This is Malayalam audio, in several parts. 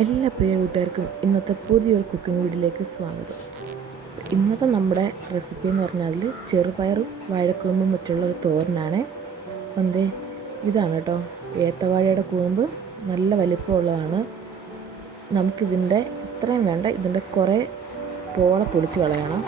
എല്ലാ പ്രിയ കൂട്ടുകാർക്കും ഇന്നത്തെ പുതിയൊരു കുക്കിംഗ് വീഡിയോയിലേക്ക് സ്വാഗതം. ഇന്നത്തെ നമ്മുടെ റെസിപ്പി എന്ന് പറഞ്ഞാൽ ചെറുപയറും വാഴക്കൂമ്പും വെച്ചുള്ളൊരു തോരനാണ്. അപ്പം ഇതാണ് കേട്ടോ, ഏത്തവാഴയുടെ കൂമ്പ് നല്ല വലിപ്പമുള്ളതാണ്. നമുക്കിതിൻ്റെ ഇത്രയും വേണ്ട, ഇതിൻ്റെ കുറേ പോള പൊളിച്ച് കളയണം.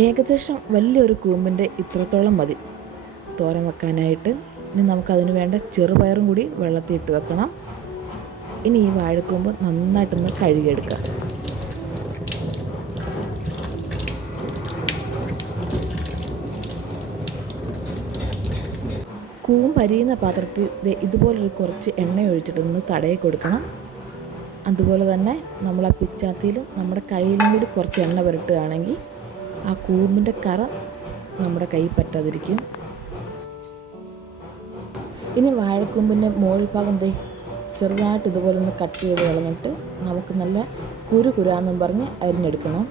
ഏകദേശം വലിയൊരു കൂമ്പിൻ്റെ ഇത്രത്തോളം മതി തോരൻ വെക്കാനായിട്ട്. ഇനി നമുക്കതിന് വേണ്ട ചെറുപയറും കൂടി വെള്ളത്തിൽ ഇട്ട് വെക്കണം. ഇനി ഈ വാഴക്കൂമ്പ് നന്നായിട്ടൊന്ന് കഴുകിയെടുക്കാം. കൂമ്പ് അരിയുന്ന പാത്രത്തിൽ ഇതുപോലൊരു കുറച്ച് എണ്ണ ഒഴിച്ചിട്ടൊന്ന് തടയി കൊടുക്കണം. അതുപോലെ തന്നെ നമ്മൾ ആ പിച്ചാത്തിയിലും നമ്മുടെ കയ്യിലും കൂടി കുറച്ച് എണ്ണ പുരട്ടുകയാണെങ്കിൽ ആ കൂമ്പിൻ്റെ കറ നമ്മുടെ കൈ പറ്റാതിരിക്കും. ഇനി വാഴക്കൂമ്പിൻ്റെ മുകൾ ഭാഗം ചെറുതായിട്ട് ഇതുപോലെ ഒന്ന് കട്ട് ചെയ്ത് കളഞ്ഞിട്ട് നമുക്ക് നല്ല കുരാന്നും പറഞ്ഞ് അരിഞ്ഞെടുക്കണം.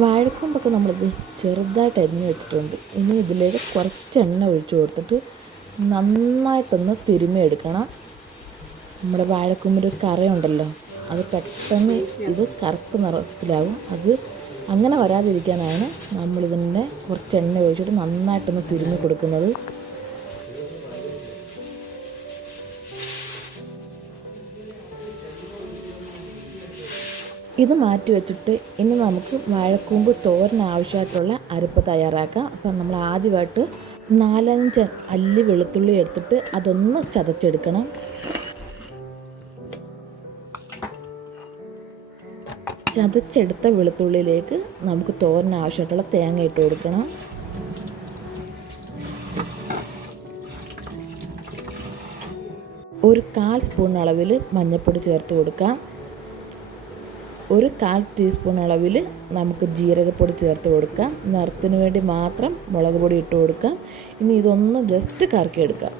വാഴക്കൂമ്പൊക്കെ നമ്മളിത് ചെറുതായിട്ട് അരിഞ്ഞ് വെച്ചിട്ടുണ്ട്. ഇനി ഇതിലേക്ക് കുറച്ച് എണ്ണ ഒഴിച്ച് കൊടുത്തിട്ട് നന്നായിട്ടൊന്ന് തിരുമ്മിയെടുക്കണം. നമ്മുടെ വാഴക്കൂമ്പിൻ്റെ ഒരു കറയുണ്ടല്ലോ, അത് പെട്ടെന്ന് ഇത് കറുപ്പ് നിറത്തിലാവും. അത് അങ്ങനെ വരാതിരിക്കാനാണ് നമ്മളിതിൻ്റെ കുറച്ച് എണ്ണ ഒഴിച്ചിട്ട് നന്നായിട്ടൊന്ന് തിരുമ്മി കൊടുക്കുന്നത്. ഇത് മാറ്റി വെച്ചിട്ട് ഇനി നമുക്ക് വാഴക്കൂമ്പ് തോരന് ആവശ്യമായിട്ടുള്ള അരപ്പ് തയ്യാറാക്കാം. അപ്പം നമ്മൾ ആദ്യമായിട്ട് 4-5 അല്ലി വെളുത്തുള്ളി എടുത്തിട്ട് അതൊന്ന് ചതച്ചെടുക്കണം. ചതച്ചെടുത്ത വെളുത്തുള്ളിയിലേക്ക് നമുക്ക് തോരന് ആവശ്യമായിട്ടുള്ള തേങ്ങ ഇട്ട് കൊടുക്കണം. ഒരു 1/4 സ്പൂൺ അളവിൽ മഞ്ഞൾപ്പൊടി ചേർത്ത് കൊടുക്കാം. ഒരു 1/4 ടീസ്പൂൺ അളവിൽ നമുക്ക് ജീരകപ്പൊടി ചേർത്ത് കൊടുക്കാം. നിറത്തിന് വേണ്ടി മാത്രം മുളക് പൊടി ഇട്ട് കൊടുക്കാം. ഇനി ഇതൊന്ന് ജസ്റ്റ് കറക്കിയെടുക്കാം.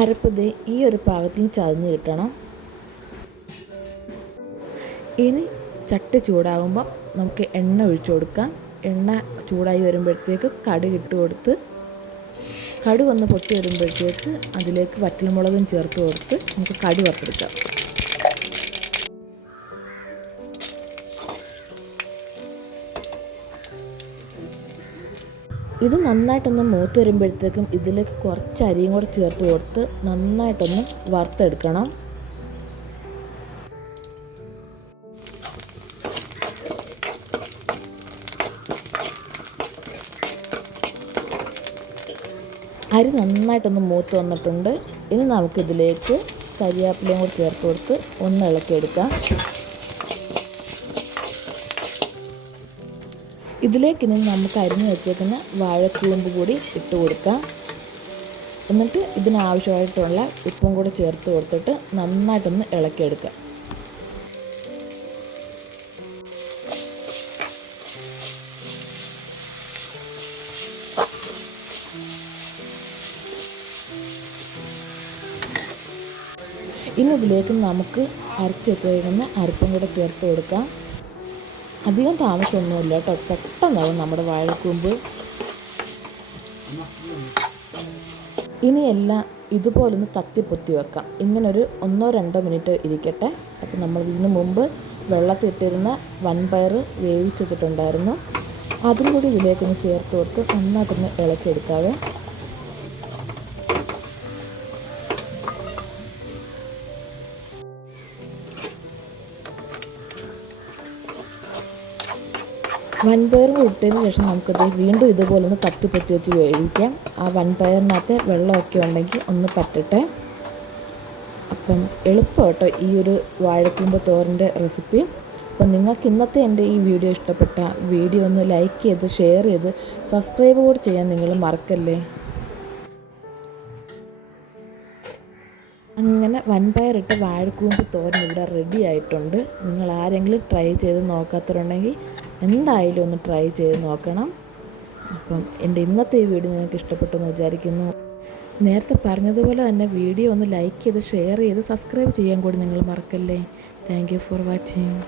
അരപ്പ് ഈ ഒരു പാകത്തിൽ ചതഞ്ഞ് കിട്ടണം. ഇനി ചട്ടി ചൂടാകുമ്പോൾ നമുക്ക് എണ്ണ ഒഴിച്ചു കൊടുക്കാം. എണ്ണ ചൂടായി വരുമ്പോഴത്തേക്ക് കടുക് ഇട്ട് കൊടുത്ത് കടുക് ഒന്ന് പൊട്ടി വരുമ്പോഴത്തേക്ക് അതിലേക്ക് വറ്റൽമുളകും ചേർത്ത് കൊടുത്ത് നമുക്ക് കടുക് വറുത്തെടുക്കാം. ഇത് നന്നായിട്ടൊന്ന് മൂത്ത് വരുമ്പോഴത്തേക്കും ഇതിലേക്ക് കുറച്ച് അരിയും കൂടെ ചേർത്ത് കൊടുത്ത് നന്നായിട്ടൊന്ന് വറുത്തെടുക്കണം. അരി നന്നായിട്ടൊന്ന് മൂത്ത് വന്നിട്ടുണ്ട്. ഇനി നമുക്കിതിലേക്ക് കരിവേപ്പിലയും കൂടി ചേർത്ത് കൊടുത്ത് ഒന്ന് ഇളക്കിയെടുക്കാം. ഇതിലേക്ക് ഇനി നമുക്ക് അരിഞ്ഞ് വെച്ചേക്കുന്ന വാഴക്കൂമ്പ് കൂടി ഇട്ട് കൊടുക്കാം. എന്നിട്ട് ഇതിനാവശ്യമായിട്ടുള്ള ഉപ്പും കൂടി ചേർത്ത് കൊടുത്തിട്ട് നന്നായിട്ടൊന്ന് ഇളക്കിയെടുക്കാം. ഇനി ഇതിലേക്ക് നമുക്ക് അരച്ച് വെച്ചിരിക്കുന്ന അരപ്പും കൂടെ ചേർത്ത് കൊടുക്കാം. അധികം താമസമൊന്നുമില്ല കേട്ടോ, പെട്ടെന്നാവും നമ്മുടെ വാഴക്കൂമ്പ്. ഇനി എല്ലാം ഇതുപോലൊന്ന് തത്തിപ്പൊത്തി വെക്കാം. ഇങ്ങനൊരു 1-2 മിനിറ്റ് ഇരിക്കട്ടെ. അപ്പോൾ നമ്മൾ ഇതിന് മുമ്പ് വെള്ളത്തിട്ടിരുന്ന വൻപയർ വേവിച്ച് വെച്ചിട്ടുണ്ടായിരുന്നു. അതും കൂടി ഇതിലേക്കൊന്ന് ചേർത്ത് കൊടുത്ത് നന്നായിട്ടൊന്ന് ഇളക്കിയെടുക്കാവേ. വൻപയർ ഇട്ടതിന് ശേഷം നമുക്കത് വീണ്ടും ഇതുപോലൊന്ന് തത്തിപ്പൊത്തി വെച്ച് വേവിക്കാം. ആ വൻപയറിനകത്ത് വെള്ളമൊക്കെ ഉണ്ടെങ്കിൽ ഒന്ന് പറ്റട്ടെ. അപ്പം എളുപ്പം കേട്ടോ ഈ ഒരു വാഴക്കൂമ്പ് തോരൻ്റെ റെസിപ്പി. അപ്പം നിങ്ങൾക്ക് ഇന്നത്തെ എൻ്റെ ഈ വീഡിയോ ഇഷ്ടപ്പെട്ട വീഡിയോ ഒന്ന് ലൈക്ക് ചെയ്ത് ഷെയർ ചെയ്ത് സബ്സ്ക്രൈബ് കൂടി ചെയ്യാൻ നിങ്ങൾ മറക്കല്ലേ. അങ്ങനെ വൻപയറിട്ട് വാഴക്കൂമ്പ് തോരൻ ഇവിടെ റെഡി ആയിട്ടുണ്ട്. നിങ്ങൾ ആരെങ്കിലും ട്രൈ ചെയ്ത് നോക്കാത്തവരുണ്ടെങ്കിൽ എന്തായാലും ഒന്ന് ട്രൈ ചെയ്ത് നോക്കണം. അപ്പം എൻ്റെ ഇന്നത്തെ ഈ വീഡിയോ നിങ്ങൾക്ക് ഇഷ്ടപ്പെട്ടു എന്ന് വിചാരിക്കുന്നു. നേരത്തെ പറഞ്ഞതുപോലെ തന്നെ വീഡിയോ ഒന്ന് ലൈക്ക് ചെയ്ത് ഷെയർ ചെയ്ത് സബ്സ്ക്രൈബ് ചെയ്യാൻ കൂടി നിങ്ങൾ മറക്കല്ലേ. Thank you for watching.